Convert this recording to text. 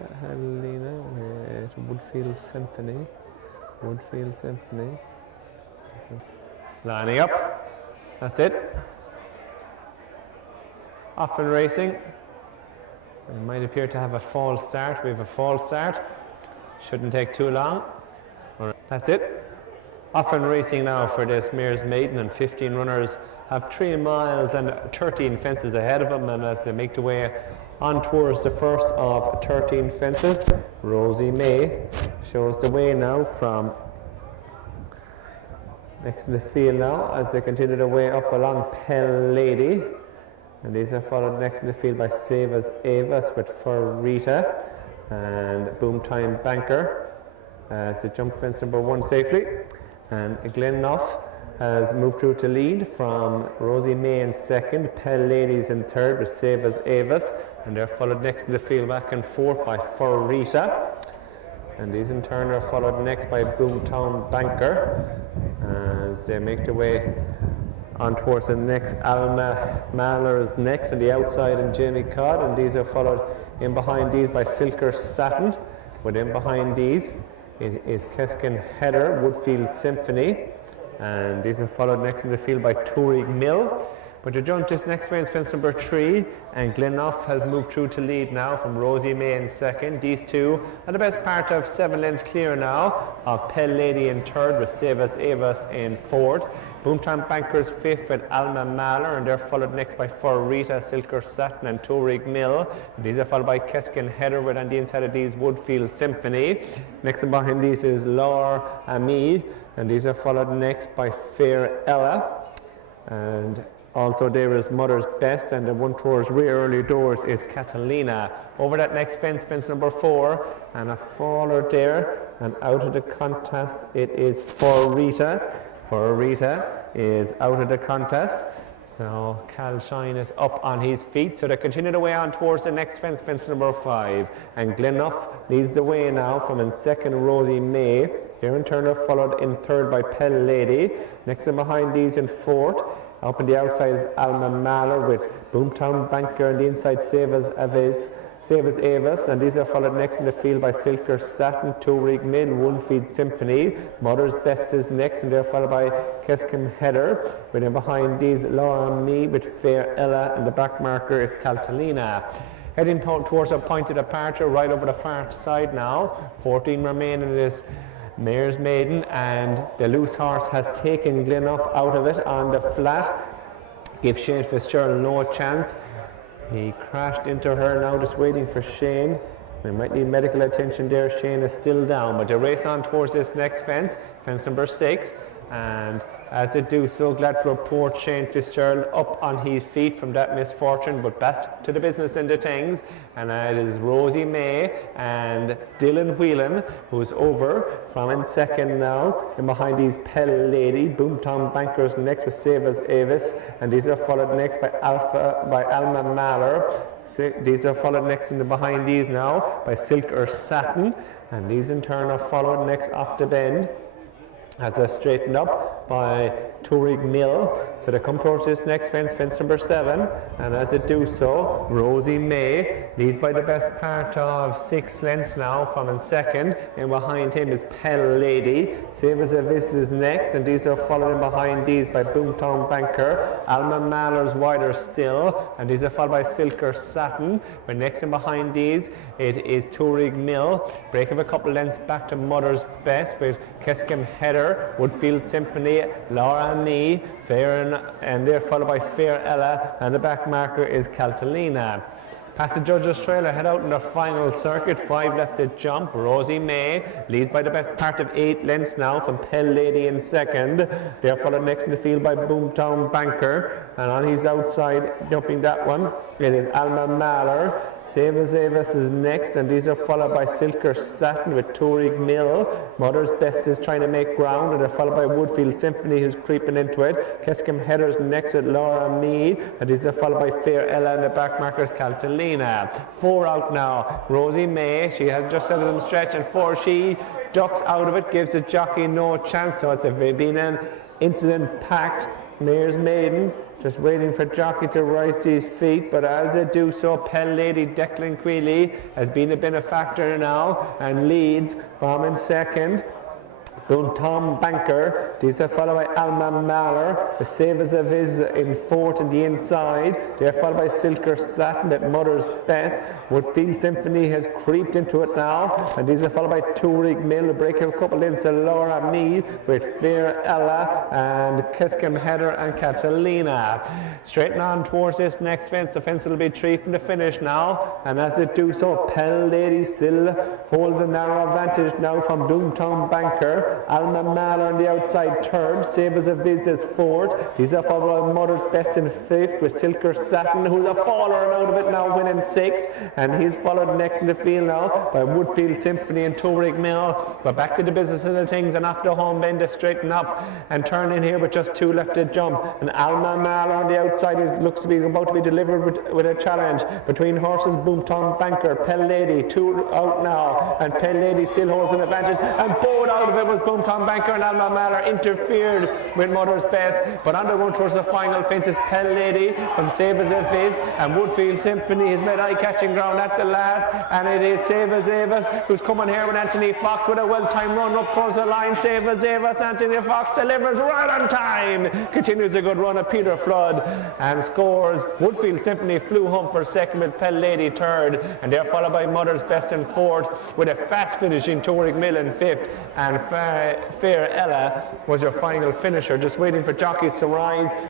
Catalina, Woodfield Symphony. Woodfield Symphony. Lining up. That's it. Off and racing. It might appear to have a false start. We have a false start. Shouldn't take too long. All right. That's it. Off and racing now for this Mare's Maiden, and 15 runners have 3 miles and 13 fences ahead of them, and as they make their way on towards the first of 13 fences, Rosie May shows the way now from next to the field now as they continue their way up along Pell Lady, and these are followed next in the field by Save as Avis with Rita and Boomtime Banker as they jump fence number 1 safely. And Glennoff has moved through to lead from Rosie May in second, Pell Ladies in third with Save as Avis, and they're followed next in the field back and forth by Rita. And these in turn are followed next by Boomtown Banker as they make their way on towards the next. Alma Mahler is next on the outside, and Jamie Codd, and these are followed in behind these by Silker Satin. Within behind these it is Keskin Heather, Woodfield Symphony, and these are followed next in the field by Tourig Mill. But to jump this next way is fence number 3, and Glennoff has moved through to lead now from Rosie May in second. These two are the best part of 7 lengths clear now of Pell Lady in third with Save as Avis in fourth. Boomtown Bankers fifth with Alma Mahler, and they're followed next by Rita, Silker Satin and Tourig Mill. And these are followed by Keskin Heather with on the inside of these Woodfield Symphony. Next and behind these is Laura Ami, and these are followed next by Fair Ella. And also there is Mother's Best, and the one towards rear early doors is Catalina. Over that next fence, fence number 4, and a faller there, and out of the contest it is Rita. Rita is out of the contest. So Cal Shine is up on his feet, so they continue the way on towards the next fence, fence number 5. And Glennoff leads the way now from in second Rosie May. They're in turn are followed in third by Pell Lady. Next and behind these in fourth. Up on the outside is Alma Mahler with Boomtown Banker, and the inside Save as Avis, and these are followed next in the field by Silker Satin, Tourig Mill, Woodfield Symphony. Mother's Best is next, and they're followed by Keskin Heather. Within behind these Laura Me with Fair Ella, and the back marker is Catalina. Heading towards a point of departure right over the far side now. 14 remain in this Mare's Maiden, and the loose horse has taken Glennoff out of it on the flat. Give Shane Fitzgerald no chance. He crashed into her now, just waiting for Shane. We might need medical attention there. Shane is still down, but they race on towards this next fence, fence number 6. And as they do so, glad to report Shane Fitzgerald up on his feet from that misfortune, but back to the business and the things. And it is Rosie May and Dylan Whelan, who's over from in second now. And behind these Pell Lady, Boomtown Bankers next with Save as Avis, and these are followed next by Alma Mahler. These are followed next in the behind these now by Silker Satin, and these in turn are followed next off the bend as they're straightened up by Tourig Mill. So they come towards this next fence, fence number 7, and as they do so, Rosie May leads by the best part of 6 lengths now from in second, and behind him is Pell Lady. Save as Avis is next, and these are followed in behind these by Boomtown Banker. Alma Mahler's wider still, and these are followed by Silker Satin. But next and behind these, it is Tourig Mill. Break of a couple lengths back to Mother's Best with Keskin Heather, Woodfield Symphony, Laura Me, and they're followed by Fair Ella, and the back marker is Catalina. Past the judges' trailer, head out in the final circuit, 5 left to jump. Rosie May leads by the best part of 8 lengths now from Pell Lady in second. They're followed next in the field by Boomtown Banker, and on his outside, jumping that one, it is Alma Mahler. Save as Avis is next, and these are followed by Silker Satin with Tourig Mill. Mother's Best is trying to make ground, and they're followed by Woodfield Symphony, who's creeping into it. Keskin Heather's next with Laura Me, and these are followed by Fair Ella, and the back markers Catalina. 4 out now. Rosie May, she has just had them stretch, and 4 she ducks out of it, gives the jockey no chance. So it's been an incident-packed Mare's Maiden, Just waiting for jockey to rise to his feet, but as they do so, Pell Lady Declan Quealy has been a benefactor now and leads from in second. Boom Tom Banker, these are followed by Alma Mahler, the Savers of His in fourth in the inside. They are followed by Silker Satin at Mother's Best. Woodfield Symphony has creeped into it now, and these are followed by Tourig Mill, breaking a couple into Laura Mead with Fair Ella and Kiscombe Heather and Catalina. Straighten on towards this next fence. The fence will be 3 from the finish now, and as it do so, Pell Lady still holds a narrow advantage now from Boomtown Banker. Alma Mahler on the outside third, Savers of Viz is fourth. These are followed by Mother's Best in fifth with Silker Satin, who's a faller out of it now, winning sixth, and he's followed next in the field now by Woodfield Symphony and Tourig Mill. But back to the business of the things, and after the home bend to straighten up and turn in here with just 2 left to jump. And Alma Mahler on the outside looks to be about to be delivered with a challenge between horses Boomtown Banker, Pell Lady, 2 out now, and Pell Lady still holds an advantage, and both out of it was Boomtown Banker, and Alma Mahler interfered with Mother's Best, but undergoing towards the final fence is Pell Lady from Savers of Viz, and Woodfield Symphony has made eye-catching ground at the last, and it is Savers Avis who's coming here with Anthony Fox with a well-timed run up towards the line. Savers Avis, Anthony Fox delivers right on time, continues a good run of Peter Flood and scores. Woodfield Symphony flew home for second with Pell Lady third, and they're followed by Mother's Best in fourth with a fast finishing Tourig Mill in fifth, and Fair Ella was your final finisher, just waiting for jockeys to rise.